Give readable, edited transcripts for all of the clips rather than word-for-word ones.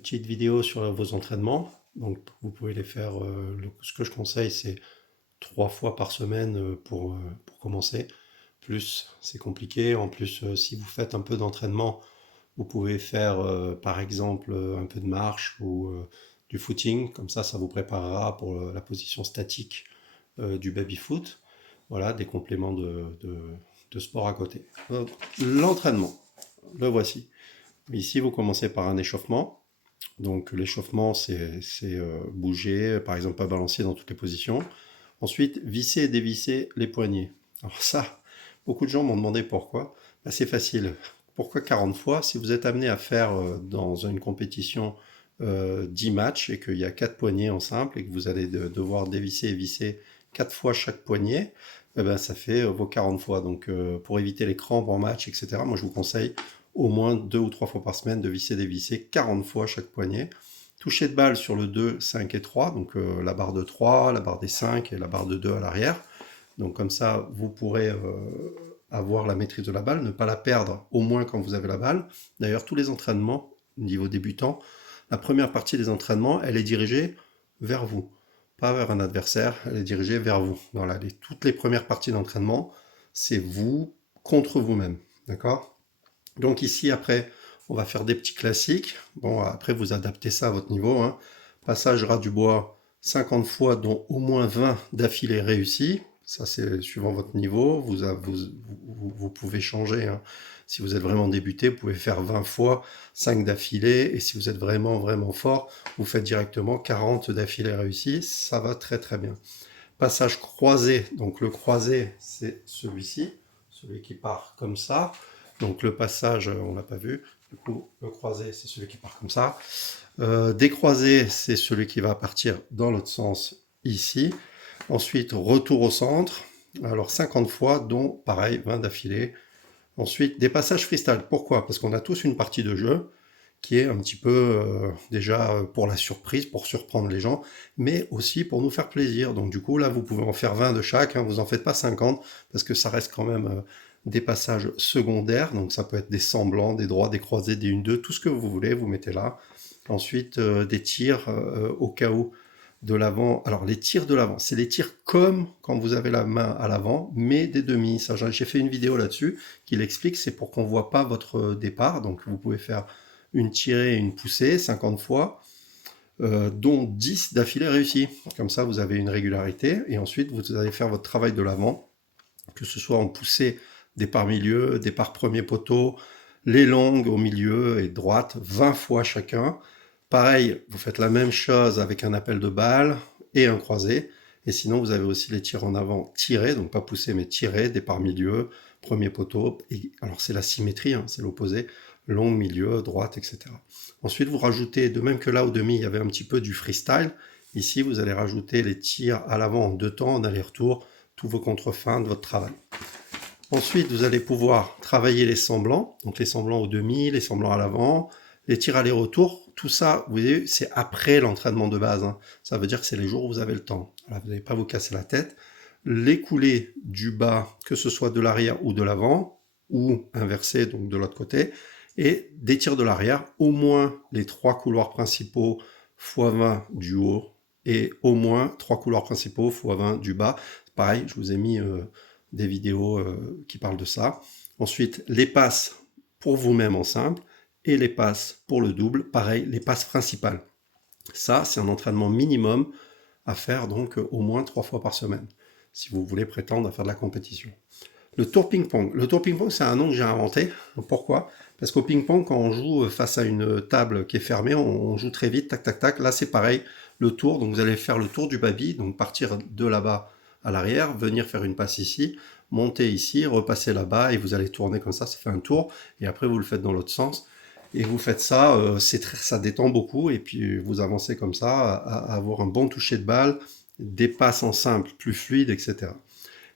petite vidéo sur vos entraînements. Donc, vous pouvez les faire. Ce que je conseille, c'est 3 fois par semaine pour commencer. Plus, c'est compliqué. En plus, si vous faites un peu d'entraînement, vous pouvez faire, par exemple, un peu de marche ou du footing. Comme ça vous préparera pour la position statique du baby-foot. Voilà, des compléments de sport à côté. L'entraînement, le voici. Ici, vous commencez par un échauffement. Donc l'échauffement, c'est bouger, par exemple pas balancer dans toutes les positions. Ensuite, visser et dévisser les poignets. Alors ça, beaucoup de gens m'ont demandé pourquoi. Ben, c'est facile. Pourquoi 40 fois? Si vous êtes amené à faire dans une compétition 10 matchs et qu'il y a 4 poignets en simple et que vous allez devoir dévisser et visser 4 fois chaque poignet, eh ben, ça fait vos 40 fois. Donc pour éviter les crampes en match, etc., moi je vous conseille au moins 2 ou 3 fois par semaine de visser et dévisser 40 fois chaque poignet. Toucher de balle sur le 2, 5 et 3, donc la barre de 3, la barre des 5 et la barre de 2 à l'arrière. Donc comme ça, vous pourrez avoir la maîtrise de la balle, ne pas la perdre au moins quand vous avez la balle. D'ailleurs, tous les entraînements, niveau débutant, la première partie des entraînements, elle est dirigée vers vous, pas vers un adversaire, elle est dirigée vers vous. Toutes les premières parties d'entraînement, c'est vous contre vous-même, d'accord? Donc ici, après, on va faire des petits classiques. Bon, après, vous adaptez ça à votre niveau, hein. Passage ras du bois, 50 fois, dont au moins 20 d'affilée réussis. Ça, c'est suivant votre niveau. Vous pouvez changer, hein. Si vous êtes vraiment débuté, vous pouvez faire 20 fois, 5 d'affilée. Et si vous êtes vraiment, vraiment fort, vous faites directement 40 d'affilée réussis. Ça va très, très bien. Passage croisé. Donc le croisé, c'est celui-ci, celui qui part comme ça. Donc le passage, on l'a pas vu. Du coup, le croisé, c'est celui qui part comme ça. Décroisé, c'est celui qui va partir dans l'autre sens ici. Ensuite, retour au centre. Alors 50 fois, dont pareil, 20 d'affilée. Ensuite, des passages freestyle. Pourquoi? Parce qu'on a tous une partie de jeu qui est un petit peu déjà pour la surprise, pour surprendre les gens, mais aussi pour nous faire plaisir. Donc du coup, là, vous pouvez en faire 20 de chaque, hein, vous en faites pas 50, parce que ça reste quand même des passages secondaires, donc ça peut être des semblants, des droits, des croisés, des 1-2, tout ce que vous voulez, vous mettez là. Ensuite, des tirs au cas où de l'avant. Alors les tirs de l'avant, c'est les tirs comme quand vous avez la main à l'avant, mais des demi. Ça, j'ai fait une vidéo là-dessus qui l'explique, c'est pour qu'on voit pas votre départ, donc vous pouvez faire une tirée et une poussée 50 fois, dont 10 d'affilée réussis. Comme ça, vous avez une régularité, et ensuite vous allez faire votre travail de l'avant, que ce soit en poussée, départ milieu, départ premier poteau, les longues au milieu et droite, 20 fois chacun. Pareil, vous faites la même chose avec un appel de balle et un croisé. Et sinon, vous avez aussi les tirs en avant tirés, donc pas poussés mais tirés, départ milieu, premier poteau. Et, alors c'est la symétrie, hein, c'est l'opposé, long, milieu, droite, etc. Ensuite, vous rajoutez, de même que là au demi, il y avait un petit peu du freestyle. Ici, vous allez rajouter les tirs à l'avant en 2 temps, en aller-retour, tous vos contrefeints de votre travail. Ensuite, vous allez pouvoir travailler les semblants, donc les semblants au demi, les semblants à l'avant, les tirs aller-retour. Tout ça, vous voyez, c'est après l'entraînement de base, hein. Ça veut dire que c'est les jours où vous avez le temps. Alors, vous n'allez pas vous casser la tête. Les coulées du bas, que ce soit de l'arrière ou de l'avant, ou inversé, donc de l'autre côté, et des tirs de l'arrière, au moins les 3 couloirs principaux x 20 du haut, et au moins 3 couloirs principaux x 20 du bas. Pareil, je vous ai mis des vidéos qui parlent de ça. Ensuite, les passes pour vous-même en simple, et les passes pour le double, pareil, les passes principales. Ça, c'est un entraînement minimum à faire donc au moins 3 fois par semaine, si vous voulez prétendre à faire de la compétition. Le tour ping-pong. Le tour ping-pong, c'est un nom que j'ai inventé. Pourquoi? Parce qu'au ping-pong, quand on joue face à une table qui est fermée, on joue très vite, tac, tac, tac. Là, c'est pareil, le tour. Donc, vous allez faire le tour du baby, donc partir de là-bas à l'arrière, venir faire une passe ici, monter ici, repasser là-bas, et vous allez tourner comme ça fait un tour. Et après, vous le faites dans l'autre sens. Et vous faites ça, ça détend beaucoup, et puis vous avancez comme ça, à avoir un bon toucher de balle, des passes en simple plus fluides, etc.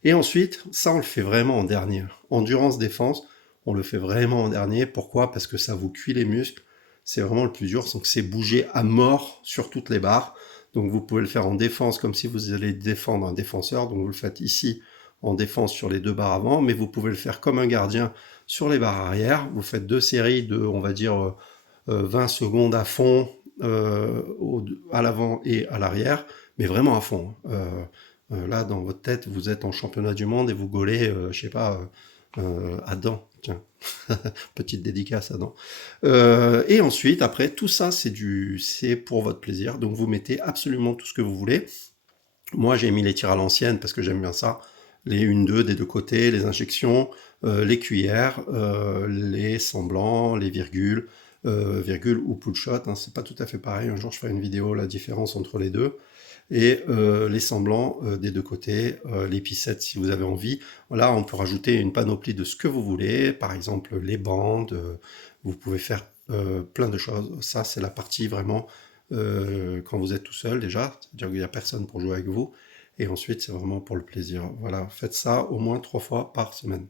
Et ensuite, ça on le fait vraiment en dernier. Endurance-défense, on le fait vraiment en dernier. Pourquoi? Parce que ça vous cuit les muscles. C'est vraiment le plus dur, donc c'est bouger à mort sur toutes les barres. Donc vous pouvez le faire en défense comme si vous allez défendre un défenseur. Donc vous le faites ici en défense sur les 2 barres avant, mais vous pouvez le faire comme un gardien sur les barres arrière. Vous faites 2 séries de, on va dire, 20 secondes à fond à l'avant et à l'arrière, mais vraiment à fond. Là, dans votre tête, vous êtes en championnat du monde et vous gaulez, je sais pas, Adam. Tiens, petite dédicace Adam. Et ensuite, après, tout ça, c'est pour votre plaisir. Donc, vous mettez absolument tout ce que vous voulez. Moi, j'ai mis les tirs à l'ancienne parce que j'aime bien ça. Les 1-2 des deux côtés, les injections, les cuillères, les semblants, les virgules ou pull shot, hein, c'est pas tout à fait pareil. Un jour, je ferai une vidéo, la différence entre les deux. Et les semblants des deux côtés, les pissettes si vous avez envie. Là, on peut rajouter une panoplie de ce que vous voulez, par exemple les bandes, vous pouvez faire plein de choses. Ça, c'est la partie vraiment quand vous êtes tout seul déjà, c'est-à-dire qu'il n'y a personne pour jouer avec vous. Et ensuite, c'est vraiment pour le plaisir. Voilà, faites ça au moins 3 fois par semaine.